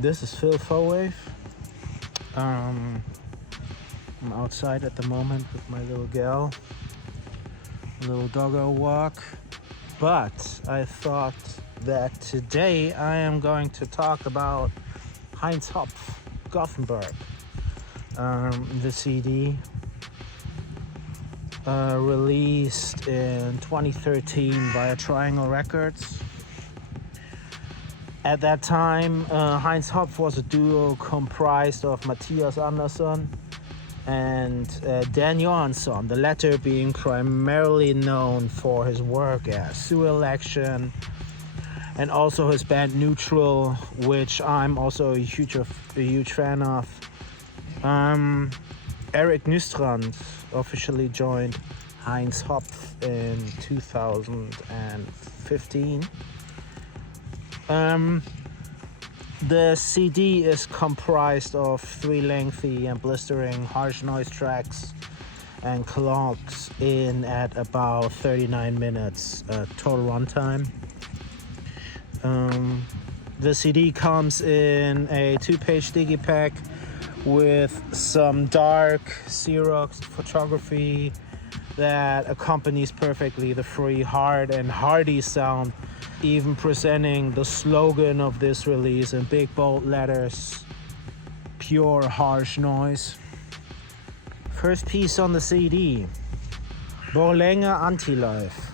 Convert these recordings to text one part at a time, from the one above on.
This is Phil Fowave. I'm outside at the moment with my little gal, a little doggo walk. But I thought that today I am going to talk about Heinz Hopf, Gothenburg. The CD released in 2013 via Triangle Records. At that time, Heinz Hopf was a duo comprised of Mattias Andersson and Dan Johansson, the latter being primarily known for his work as Sewer Election and also his band Neutral, which I'm also a huge fan of. Eric Nystrand officially joined Heinz Hopf in 2015. The CD is comprised of 3 lengthy and blistering harsh noise tracks and clocks in at about 39 minutes total runtime. The CD comes in a 2-page digipack with some dark Xerox photography that accompanies perfectly the free, hard and hearty sound, even presenting the slogan of this release in big bold letters: pure harsh noise. First piece on the CD, Borlänge Anti-Life.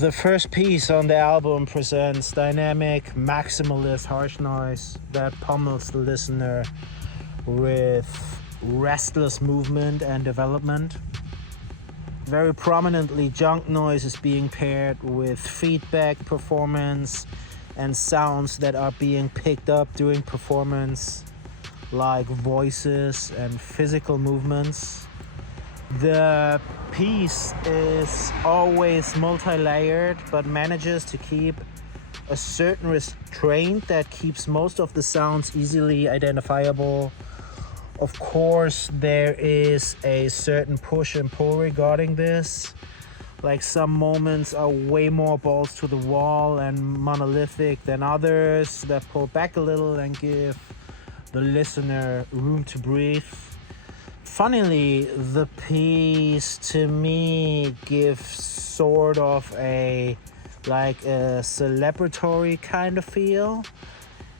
The first piece on the album presents dynamic, maximalist harsh noise that pummels the listener with restless movement and development. Very prominently, junk noise is being paired with feedback performance and sounds that are being picked up during performance, like voices and physical movements. The piece is always multi-layered, but manages to keep a certain restraint that keeps most of the sounds easily identifiable. Of course, there is a certain push and pull regarding this. Like, some moments are way more balls to the wall and monolithic than others that pull back a little and give the listener room to breathe. Funnily, the piece to me gives sort of a celebratory kind of feel.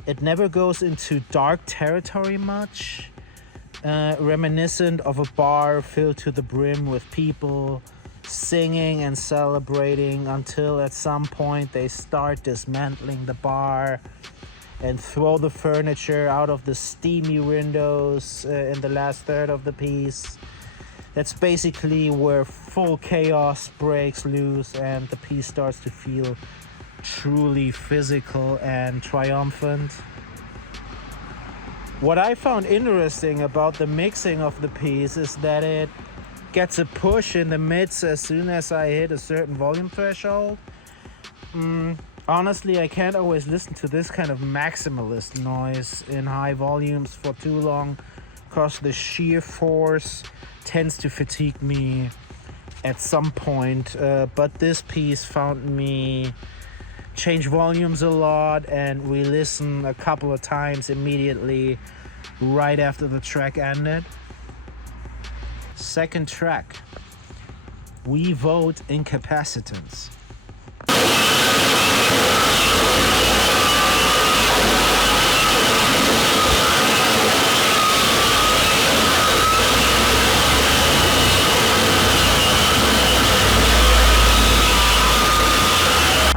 It never goes into dark territory much, reminiscent of a bar filled to the brim with people singing and celebrating until at some point they start dismantling the bar and throw the furniture out of the steamy windows in the last third of the piece. That's basically where full chaos breaks loose and the piece starts to feel truly physical and triumphant. What I found interesting about the mixing of the piece is that it gets a push in the mids as soon as I hit a certain volume threshold. Honestly, I can't always listen to this kind of maximalist noise in high volumes for too long, because the sheer force tends to fatigue me at some point. But this piece found me change volumes a lot and re-listen a couple of times immediately right after the track ended. Second track, We Vote Incapacitance.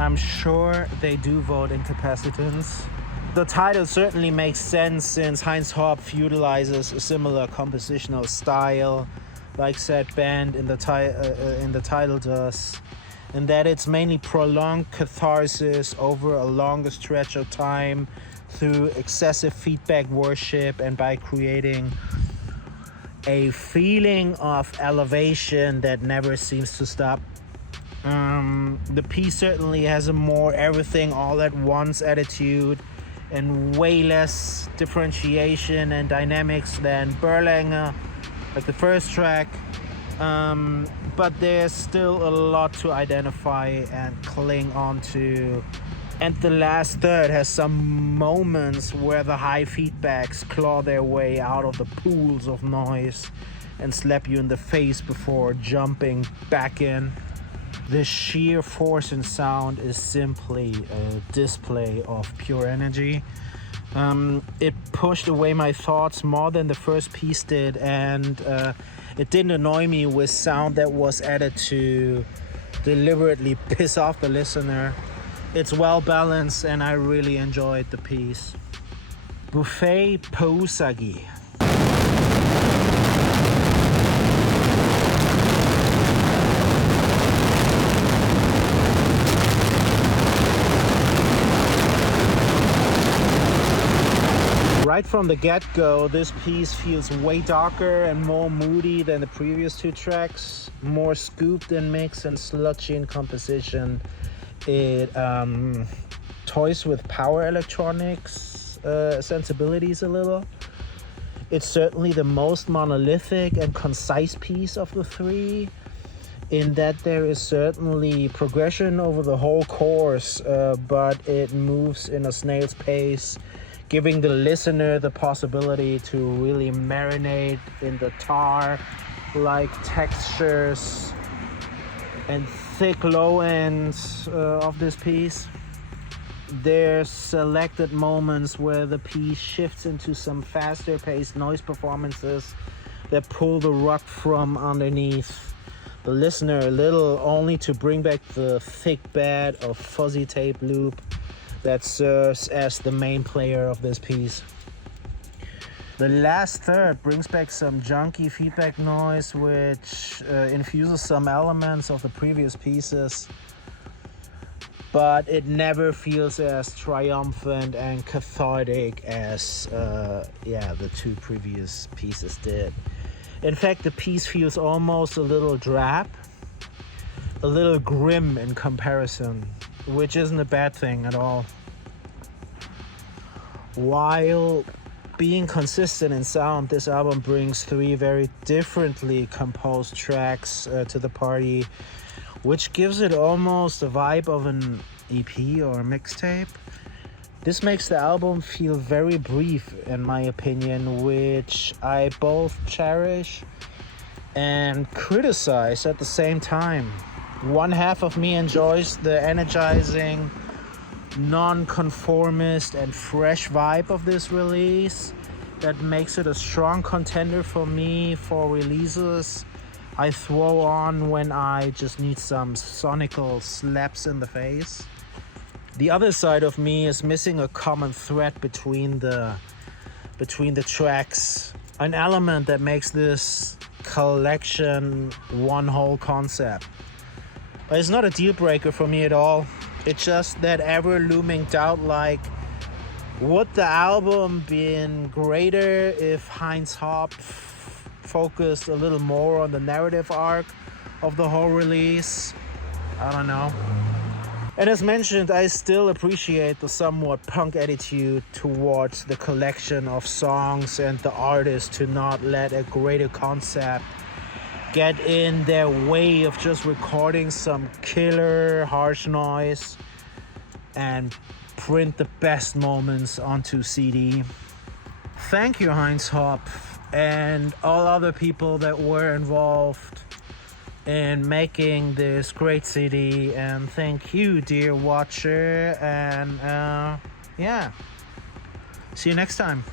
I'm sure they do vote incapacitance. The title certainly makes sense since Heinz Hopf utilizes a similar compositional style like said band in the title does, and that it's mainly prolonged catharsis over a longer stretch of time through excessive feedback worship and by creating a feeling of elevation that never seems to stop. The piece certainly has a more everything all at once attitude and way less differentiation and dynamics than Borlänge like the first track. But there's still a lot to identify and cling on to. And the last third has some moments where the high feedbacks claw their way out of the pools of noise and slap you in the face before jumping back in. The sheer force in sound is simply a display of pure energy. It pushed away my thoughts more than the first piece did, and it didn't annoy me with sound that was added to deliberately piss off the listener. It's well balanced and I really enjoyed the piece. Buffet Pousagi. Right from the get-go, this piece feels way darker and more moody than the previous two tracks. More scooped in mix and sludgy in composition. It toys with power electronics sensibilities a little. It's certainly the most monolithic and concise piece of the three, in that there is certainly progression over the whole course, but it moves in a snail's pace, giving the listener the possibility to really marinate in the tar-like textures and thick low ends of this piece. There's selected moments where the piece shifts into some faster paced noise performances that pull the rug from underneath the listener a little, only to bring back the thick bed of fuzzy tape loop that serves as the main player of this piece. The last third brings back some junky feedback noise, which infuses some elements of the previous pieces, but it never feels as triumphant and cathartic as the two previous pieces did. In fact, the piece feels almost a little drab, a little grim in comparison, which isn't a bad thing at all. While being consistent in sound, this album brings three very differently composed tracks to the party, which gives it almost a vibe of an EP or a mixtape. This makes the album feel very brief, in my opinion, which I both cherish and criticize at the same time. One half of me enjoys the energizing, non-conformist and fresh vibe of this release that makes it a strong contender for me for releases I throw on when I just need some sonical slaps in the face. The other side of me is missing a common thread between the tracks, an element that makes this collection one whole concept. But it's not a deal breaker for me at all. It's just that ever looming doubt, like, would the album been greater if Heinz Hopf focused a little more on the narrative arc of the whole release? I don't know. And as mentioned, I still appreciate the somewhat punk attitude towards the collection of songs and the artist to not let a greater concept get in their way of just recording some killer harsh noise and print the best moments onto CD. Thank you, Heinz Hopf, and all other people that were involved in making this great CD. And thank you, dear watcher, and see you next time.